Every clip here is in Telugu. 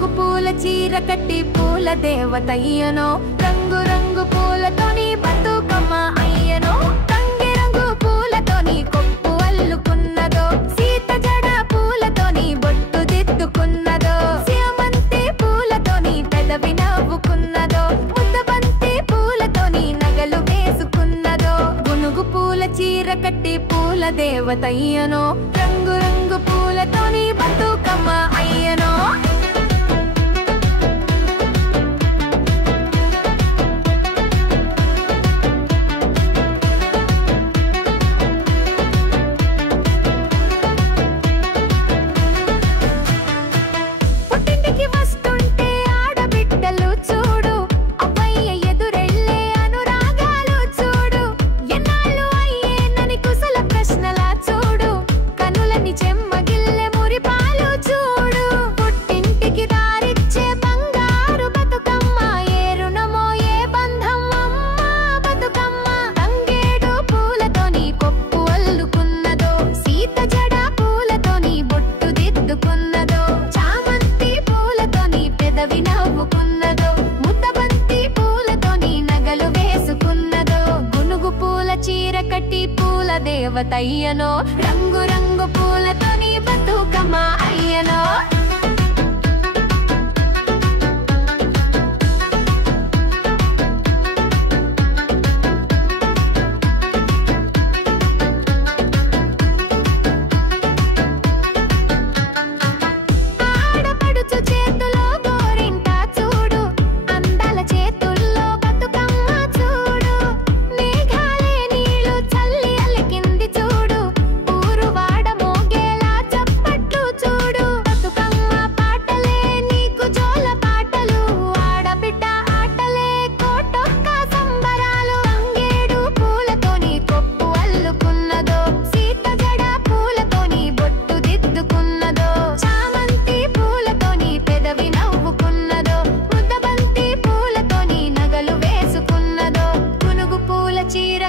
గునుగు పూల చీర కట్టి పూల దేవతయ్యనో రంగు రంగు పూలతోని బతుకమ్మ అయ్యనో తంగి రంగు పూలతోని కొప్పు అల్లుకున్నదో సీత జడ పూలతోని బొట్టు దిద్దుకున్నదో సియమంతి పూలతోని పెదవి నవ్వుకున్నదో ముద్దబంతి పూలతోని నగలు వేసుకున్నదో గునుగు పూల చీర కట్టి పూల దేవతయ్యనో రంగు రంగు పూలతోని బతుకమ్మ అయ్యనో దేవతయ్యనో రంగు రంగు పూలతోని బతుకమ్మ అయ్యనో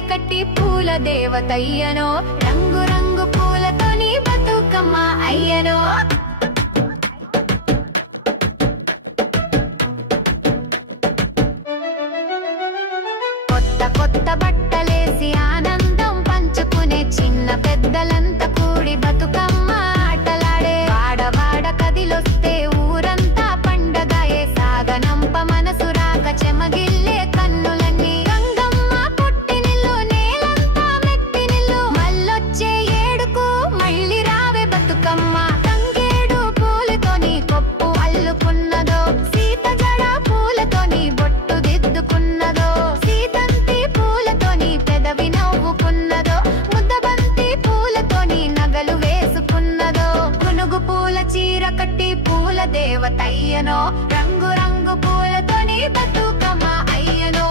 కట్టి పూల దేవతయ్యనో రంగు రంగు పూలతోని బతుకమ్మ అయ్యనో కొత్త కొత్త బట్టలేసి ఆనందం పంచుకునే చిన్న పెద్దలంతా కూడి బతుకమ్మ ఆటలాడే వాడవాడ కదిలొస్తే ఊరంతా పండగయే సాగనంప మనసు రాక చెమగిల్లే కన్నులన్నీ తంగేడు పూలతోని కొప్పు అల్లుకున్నదో సీత జడ పూలతోని బొట్టు దిద్దుకున్నదో సీతంతి పూలతోని పెదవి నవ్వుకున్నదో ముద్దబంతి పూలతోని నగలు వేసుకున్నదో గునుగు పూల చీర కట్టి పూల దేవతయ్యనో రంగు రంగు పూలతోని బతుకమ్మ అయ్యనో